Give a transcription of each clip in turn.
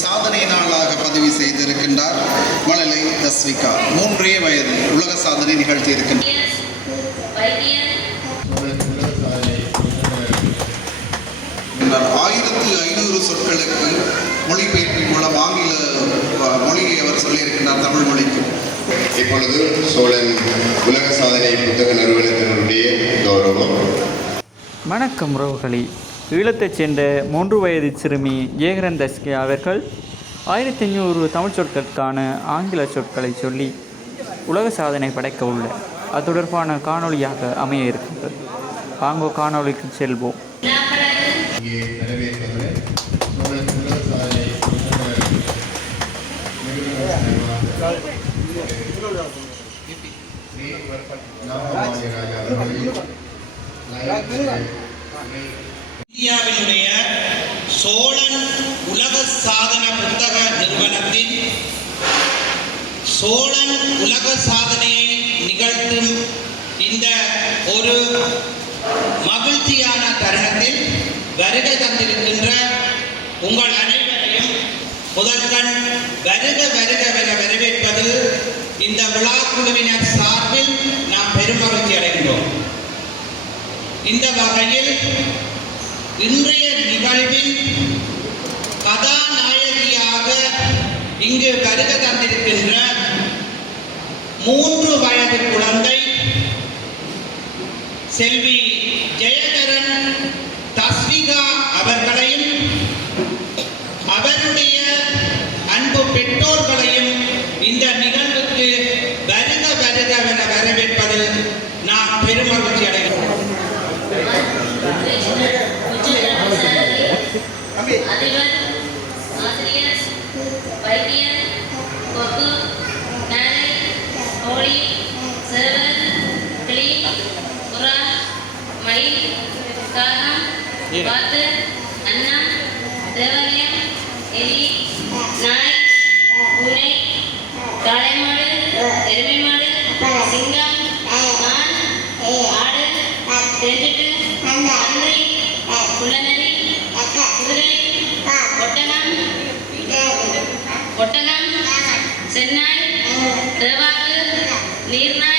சாதனை நாளாக பதிவு செய்திருக்கின்றார் மழலை தஸ்விகா. மூன்றே வயது உலக சாதனை நிகழ்த்தியிருக்கின்றார். வைத்தியர் ஆயிரத்தி ஐநூறு சொற்களுக்கு மொழிபெயர்ப்பின் மூலம் ஆங்கில மொழியை அவர் சொல்லியிருக்கின்றார் தமிழ் மொழிக்கு. இப்பொழுது சோழன் உலக சாதனை புத்தக நிறுவனத்தினுடைய கௌரவம். வணக்கம் உறவுகளே. ஈழத்தைச் சேர்ந்த மூன்று வயது சிறுமி ஜெயகரன் தஸ்கே அவர்கள் ஆயிரத்தி ஐநூறு தமிழ் சொற்களுக்கான ஆங்கில சொற்களை சொல்லி உலக சாதனை படைக்க உள்ள அது தொடர்பான காணொளியாக அமைய இருக்கிறது வாங்கோ காணொளிக்கு செல்வோம் நாப்படகு இங்கே இந்தியாவினுடைய சோழன் உலக சாதன புத்தக நிறுவனத்தின் சோழன் உலக சாதனையை நிகழ்த்தும் இந்த ஒரு மகிழ்ச்சியான தருணத்தில் வருகை தந்திருக்கின்ற உங்கள் அனைவரையும் முதற்கண் வருக வருகவென வரவேற்பது இந்த விழா குழுவினர் சார்பில் நாம் பெருமகிழ்ச்சி அடைகின்றோம். இந்த வகையில் இன்றைய நிகழ்வில் கதாநாயகியாக இங்கு வருக தந்திருக்கின்ற மூன்று வயது குழந்தை செல்வி ஜெயகரன் தஸ்விகா அவர்களையும் அவருடைய அன்பு பெற்றோர்களையும் இந்த நிகழ்வுக்கு வருக வருகவென வரவேற்பதில் நாம் பெருமகிழ்ச்சி அடைகிறோம் அதிபர் ஆசிரியர் வைத்தியர் கொக்கு நாளை கோழி சிறுவர் கிளி புறா காகம் வாத்து அன்னம் தேவாலயம் எலி நாய் பூனை காளை மாடு எருமை மாடு சிங்கம் மான் ஆடு தெஞ்சிட்டு பன்றி குள்ளநரி குதிரை ஒட்டகம் ஒட்டகம் தேவாக்கு நீர்நாய்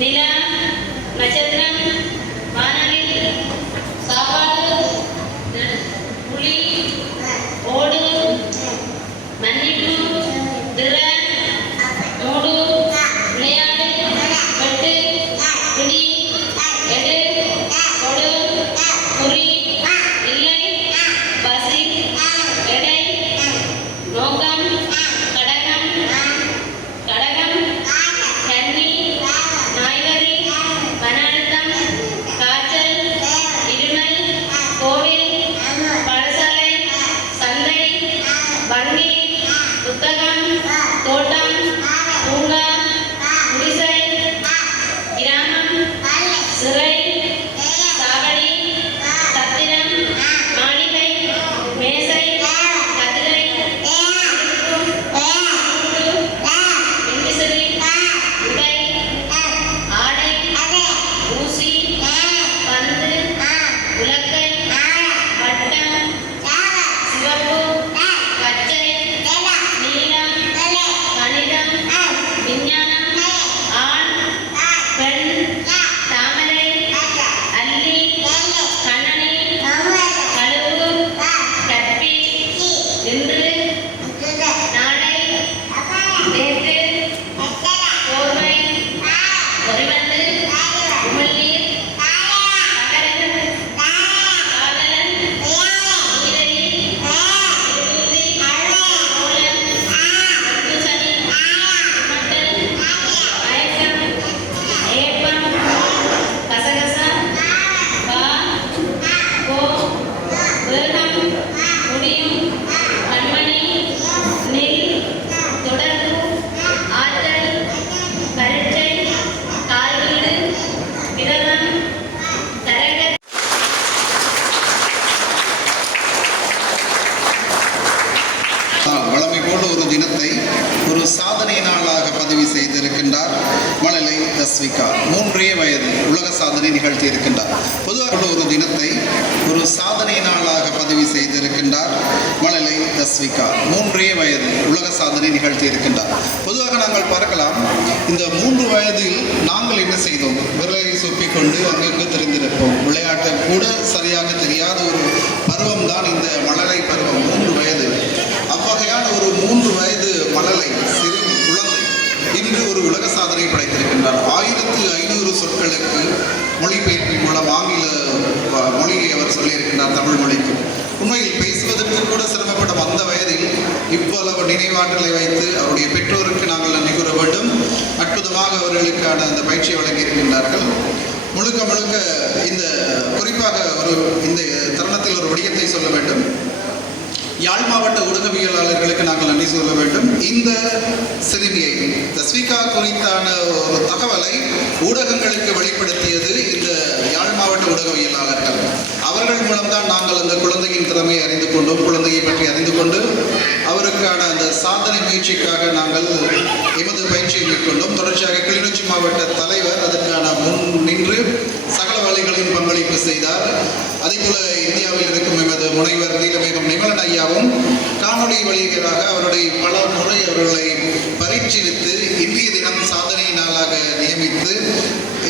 நிலா நட்சத்திரம் சிறப்போடு ஒரு தினத்தை ஒரு சாதனை நாளாக பதிவு செய்திருக்கின்றார் மழலை தஸ்விகா. மூன்றே வயது உலக சாதனை நிகழ்த்தி இருக்கின்றார் பொதுவாக ஒரு தினத்தை ஒரு சாதனை நாளாக பதிவு செய்திருக்கின்றார் மழலை தஸ்விகா. மூன்றே வயது உலக சாதனை நிகழ்த்தி இருக்கின்றார் பொதுவாக நாங்கள் பார்க்கலாம் இந்த மூன்று வயதில் நாங்கள் என்ன செய்தோம்? விரலை சொப்பிக்கொண்டு அங்கங்கு தெரிந்திருப்போம். விளையாட்டு கூட சரியாக தெரியாத ஒரு பருவம் தான் இந்த மழலை பருவம். மூன்று வயது. மூன்று வயது மழலை சிறு குழந்தை இன்று ஒரு உலக சாதனை படைத்திருக்கின்றார். ஆயிரத்து ஐநூறு சொற்களுக்கு மொழிபெயர்ப்பின் மூலம் ஆங்கில மொழியை அவர் சொல்லியிருக்கின்றார் தமிழ் மொழிக்கு. உண்மையில் பேசுவதற்கு கூட சிரமப்படும் அந்த வயதில் இவ்வளவு நினைவாற்றலை வைத்து அவருடைய பெற்றோருக்கு நாங்கள் நன்றி கூற வேண்டும். அற்புதமாக அவர்களுக்கான அந்த பயிற்சியை வழங்கியிருக்கின்றார்கள். முழுக்க முழுக்க இந்த குறிப்பாக ஒரு இந்த தருணத்தில் ஒரு விடயத்தை சொல்ல வேண்டும். யாழ் மாவட்ட ஊடகவியலாளர்களுக்கு நாங்கள் நன்றி சொல்ல வேண்டும். இந்த சிறுமியை தஸ்விகா குறித்தான ஒரு தகவலை ஊடகங்களுக்கு வெளிப்படுத்தியது இந்த யாழ் மாவட்ட ஊடகவியலாளர்கள். அவர்கள் மூலம்தான் நாங்கள் அந்த குழந்தையின் திறமையை அறிந்து கொண்டோம். குழந்தையை பற்றி அறிந்து கொண்டு அவருக்கான அந்த சாதனை முயற்சிக்காக நாங்கள் எமது பயிற்சியை மேற்கொண்டோம். தொடர்ச்சியாக கிளிநொச்சி மாவட்ட தலைவர் அதற்கான முன் நின்று சகல வழிகளின் பங்களிப்பு செய்தார். அதேபோல இந்தியாவில் இருக்கும் எமது முனைவர் நீலமேகம் நிமலன் ஐயாவும் காணொலி வழிகளாக அவருடைய பல முறை அவர்களை பரீட்சித்து இந்திய தினம் சாதனை நாளாக நியமித்து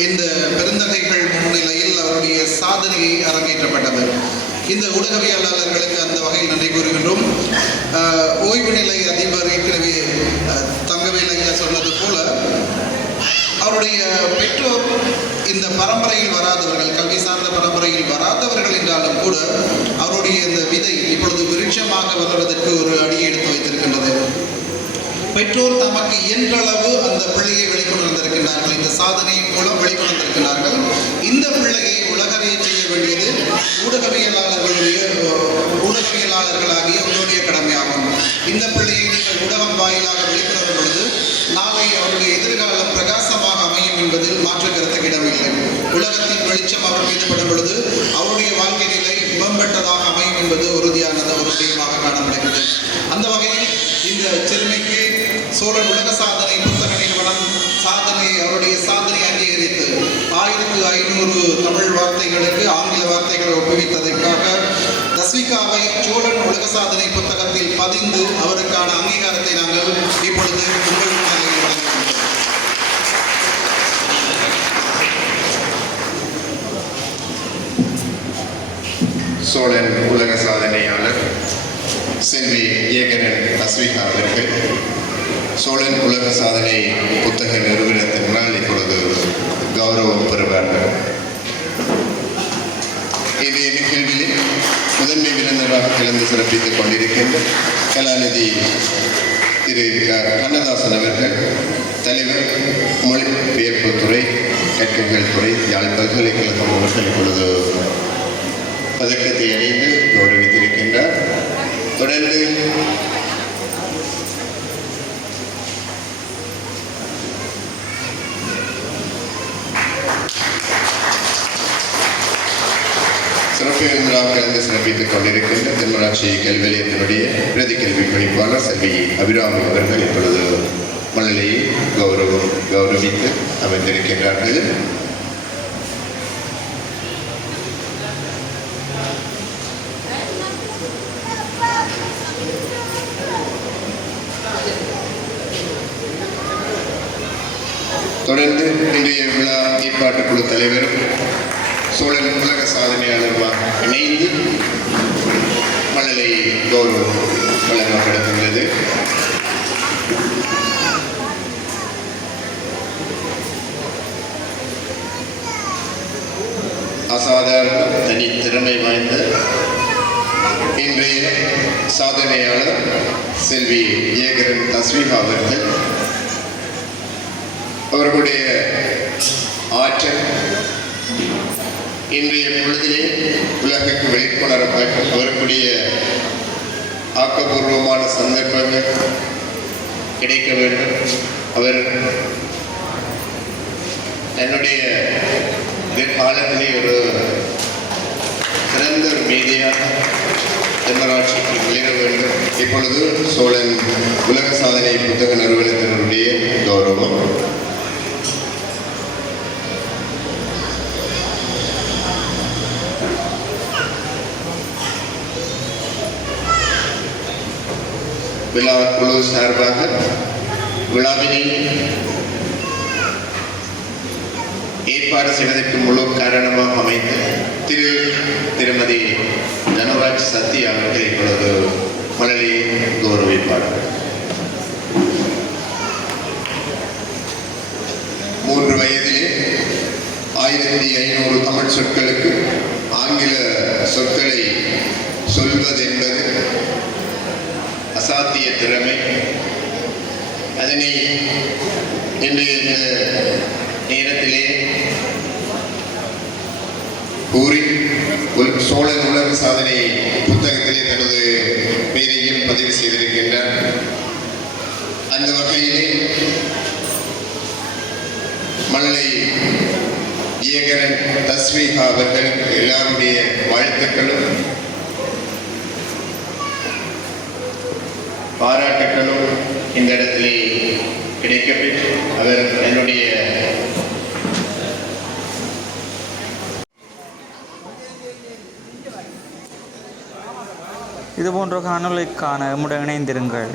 இந்த பெருந்தகைகள் முன்னிலையில் அவருடைய சாதனையை அரங்கேற்றப்பட்டது. இந்த ஊடகவியலாளர்களுக்கு அந்த வகையில் நன்றி கூறுகின்றோம். ஓய்வு நிலை அதிபர் ஏற்கனவே தங்கவேல் ஐயா சொன்னது போல அவருடைய பெற்றோர் இந்த பரம்பரையில் வராதவர்கள் கல்வி சார்ந்த பரம்பரையில் வராதவர்கள் என்றாலும் கூட அவருடைய இந்த விதை இப்பொழுது விருட்சமாக வளர்வதற்கு ஒரு அடியை எடுத்து வைத்திருக்கின்றது. பெற்றோர் தமக்கு இயன்றளவு அந்த பிள்ளையை வெளிக்கொண்டிருந்திருக்கின்றார்கள் இந்த சாதனையின் மூலம் வெளிக்கொண்டிருக்கிறார்கள் இந்த பிள்ளையை உலகறிய செய்ய வேண்டியது ஊடகவியலாளர்களுடைய ஊடகவியலாளர்களாகிய உங்களுடைய கடமையாகும். இந்த பிள்ளையை மாற்று கருத்துக்கு இடமில்லை. உலகத்தின் வெளிச்சம் அவர் மீது படும் பொழுது அவருடைய வாழ்க்கை நிலை மேம்பட்டதாக அமையும் என்பது உறுதியானது ஒரு விஷயமாக காணப்படுகிறது. அந்த வகையில் இந்த சிறுமிக்கு சோழன் உலக சாதனை புத்தக நிறுவனம் சாதனை அவருடைய சாதனை அங்கீகரித்து ஆயிரத்து ஐநூறு தமிழ் வார்த்தைகளுக்கு ஆங்கில வார்த்தைகளை ஒப்புவித்ததற்காக தஸ்விகாவை சோழன் உலக சாதனை புத்தகத்தில் பதிந்து அவருக்கான அங்கீகாரத்தை நாங்கள் இப்பொழுது உங்களுக்கு முன்னிலையில் வழங்குகின்றோம் சோழன் உலக சாதனையாளர் செல்வி ஏகனன் அஸ்விகா அவர்கள் சோழன் உலக சாதனை புத்தக நிறுவனத்தினால் இப்பொழுது கௌரவம் பெறுவார்கள். இன்றைய நிகழ்வில் முதன்மை விருந்தினராக கலந்து சிறப்பித்துக் கொண்டிருக்கின்ற கலாநிதி திரு கண்ணதாசன் அவர்கள் தலைவர் மொழிபெயர்ப்பு துறை கற்கைகள் துறை யாழ் பல்கலைக்கழகம் அவர்கள் இப்பொழுது பதக்கத்தை அடைந்து கௌரவித்திருக்கின்றார். தொடர்ந்து சிறப்பு விருந்தினராக கலந்து சிறப்பித்துக் கொண்டிருக்கின்ற தென்மராட்சி கல்வி நிலையத்தினுடைய பிரதி கல்வி பணிப்பாளர் செல்வி அபிராமி அவர்கள் இப்பொழுது மழலையை கௌரவம் கௌரவித்து அமைந்திருக்கின்றார்கள். தொடர்ந்து இன்றைய விழா ஏற்பாட்டு குழு தலைவரும் சோழன் உலக சாதனையாளருமாக இணைந்து மழலை கௌரவம் வழங்கப்படுகின்றது அசாதாரண தனித்திறமை வாய்ந்த இன்றைய சாதனையாளர் செல்வி ஏகரன் தஸ்வீகா அவர்கள் அவர்களுடைய ஆற்றல் இன்றைய பொழுதிலே உலகுக்கு வெளிக்கொணரப்பட்டு அவர்களுடைய ஆக்கப்பூர்வமான சந்தர்ப்பங்கள் கிடைக்க வேண்டும். அவர் தன்னுடைய காலத்திலே ஒரு சிறந்த ஒரு மீதியாக தென்னராட்சிக்கு வெளியிட வேண்டும். இப்பொழுது சோழன் உலக சாதனை புத்தக நிறுவனத்தினுடைய கௌரவம். விழா குழு சார்பாக விழாவினை ஏற்பாடு செய்வதற்கு முழு காரணமாக அமைந்த திரு திருமதி தனராஜ் சத்யா அவர்கள் இப்பொழுது மழலை கௌரவிப்பார்கள். மூன்று வயதிலே ஆயிரத்தி ஐநூறு தமிழ் சொற்களுக்கு ஆங்கில சொற்களை சொல்வது என்பது அசாத்திய திறமை. அதனை இன்று இந்த நேரத்திலே கூறி ஒரு சோழன் உலக சாதனை புத்தகத்திலே தனது பெயரையும் பதிவு செய்திருக்கின்றார். அந்த வகையிலே மல்லை இயக்கரன் தஸ்வீகா அவர்கள் எல்லாருடைய வாழ்த்துக்களும் பாராட்டுகளும் இந்த இடத்திலே கிடைக்கப்பெற்று அவர் என்னுடைய இதுபோன்ற காணொளிக்கான எம்முடன் இணைந்திருங்கள்.